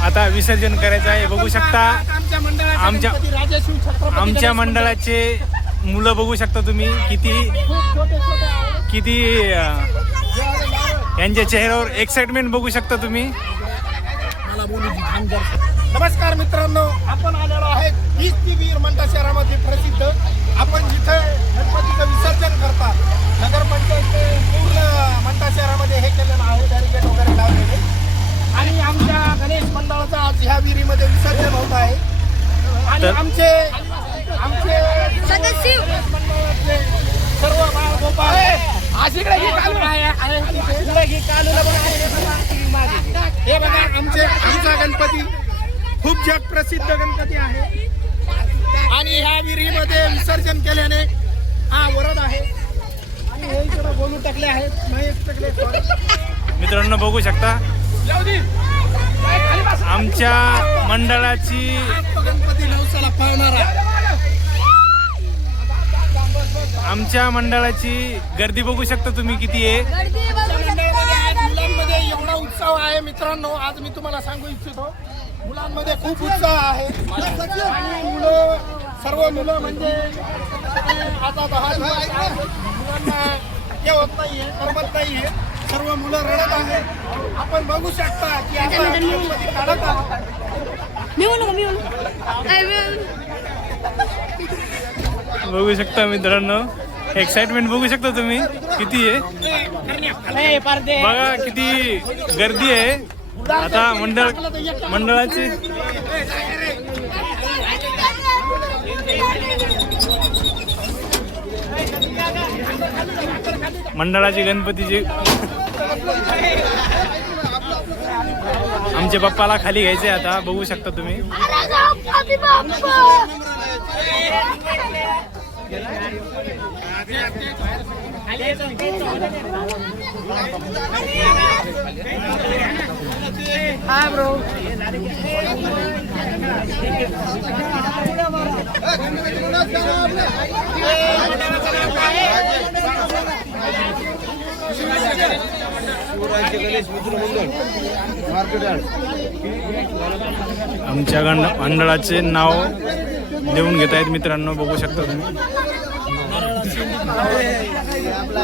आता विसर्जन करायचं आहे. बघू शकता आमच्या आमच्या- मंडळाचे मुलं बघू शकता तुम्ही. किती किती यांच्या चेहऱ्यावर एक्साइटमेंट बघू शकता तुम्ही. मला बोलू नमस्कार मित्रांनो आपण आलेलो आहे वीस ती वीर मंडळ शहरामध्ये प्रसिद्ध. आपण जिथे गणपतीचं विसर्जन करतात नगरपंचायतचे पूर्ण मंडळ शहरामध्ये हे केलेलं आहे बॅरिकेड वगैरे लावलेले आणि आमच्या गणेश मंडळाचं आज ह्या विहिरीमध्ये विसर्जन होत आहे आणि तर- आमचे आमचे सदस्य. गणेश मंडळातले सर्व बाळ गोपाळ आज इकडे घे कालू आहे आहे इकडे घे कालूला बघा हे बघा. हे बघा आमचे आमचा गणपती खूप जग प्रसिद्ध गणपती आहे. आणि ह्या विहिरीमध्ये विसर्जन केल्याने हा वरद आहे. आणि हे इकडे बोलू टाकले आहेत. महेश टाकले मित्रांनो बघू शकता. आमच्या मंडळाची गणपती नवसाला पाळणारा. आमच्या मंडळाची गर्दी बघू शकता तुम्ही किती आहे. मंडळामध्ये आज मुलांमध्ये एवढा उत्साह आहे मित्रांनो आज मी तुम्हाला सांगू इच्छितो. मुलांमध्ये खूप उत्साह आहे. आणि मुलं सर्व मुलं म्हणजे आता दहा दिवस आहेत. मुलांना हे होत नाहीये करमत नाहीये. सर्व मुलं रडत आहेत. आपण बघू शकता की आता गणपती काढत आहोत मी बोलू का मी बोलू काय मी बोलू? बघू शकता मित्रांनो. एक्साइटमेंट बघू शकता तुम्ही. किती आहे? बघा किती गर्दी आहे. आता मंडळ मंडळाची मंडळाची गणपतीची आमच्या बाप्पाला खाली घ्यायचे आता. बघू शकता तुम्ही. अरे ब्रो आमच्या गण मंडळाचे नाव लिहून घेत आहेत मित्रांनो बघू शकता तुम्ही.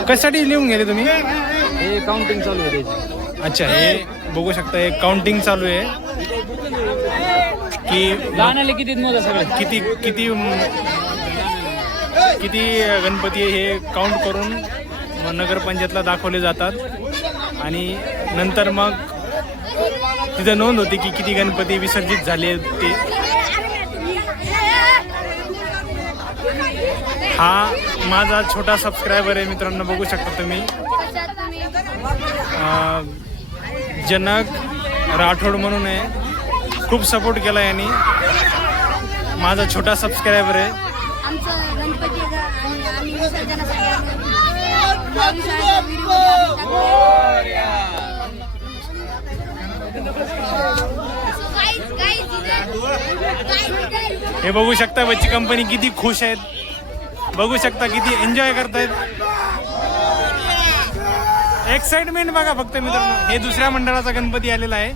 कशासाठी लिहून गेले तुम्ही? हे काउंटिंग चालू आहे अच्छा हे बघू शकता हे काउंटिंग चालू आहे. की गाण्याला किती मोजा सगळे? किती किती किती गणपती आहे हे काउंट करून नगरपंचायतला दाखवले जातात. आणि नंतर मग तिथं नोंद होते की किती गणपती विसर्जित झाले ते. हा माझा छोटा सबस्क्रायबर आहे मित्रांनो बघू शकता तुम्ही. जनक राठोड म्हणून आहे. खूप सपोर्ट केला यांनी. माझा छोटा सबस्क्रायबर आहे. हे बघू शकता बच्ची कंपनी किती खुश आहेत. बघू शकता किती एन्जॉय करतायत. एक्साइटमेंट बघा फक्त मित्रांनो. हे दुसऱ्या मंडळाचा गणपती आलेला आहे.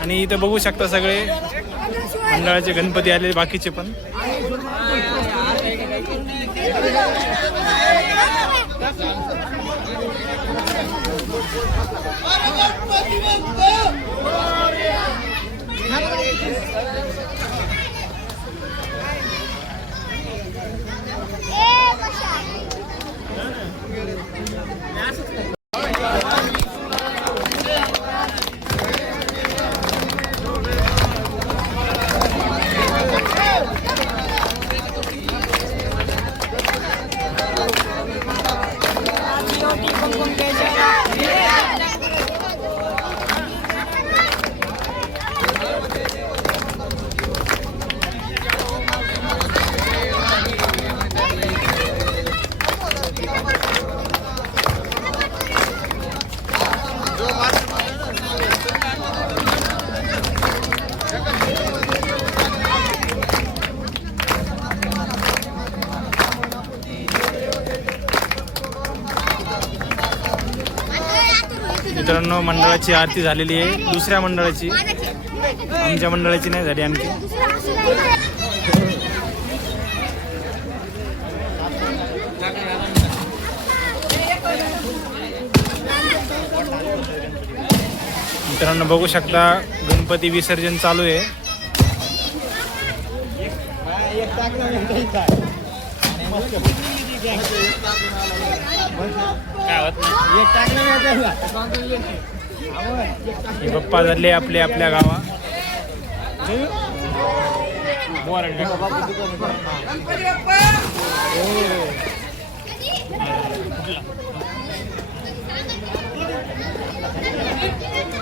आणि इथं बघू शकता सगळे मंडळाचे गणपती आले बाकीचे पण. よろしくお願いします。मित्रांनो मंडळाची आरती झालेली आहे. दुसऱ्या मंडळाची. आमच्या मंडळाची नाही झाली आणखी मित्रांनो बघू शकता गणपती विसर्जन चालू आहे. हे पप्पा झाले आपले आपल्या गावा.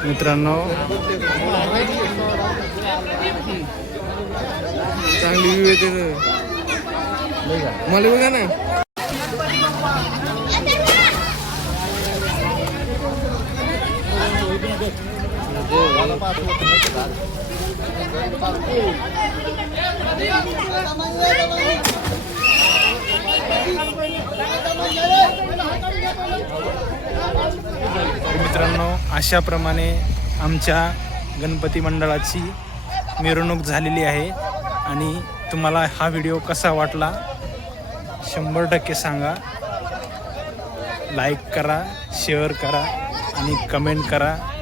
मित्रांनो चांगली व्ह्यू येते मला बघा ना. मित्रांनो अशाप्रमाणे आमच्या गणपती मंडळाची मिरवणूक झालेली आहे आणि तुम्हाला हा व्हिडिओ कसा वाटला शंभर टक्के सांगा. लाईक करा शेअर करा आणि कमेंट करा.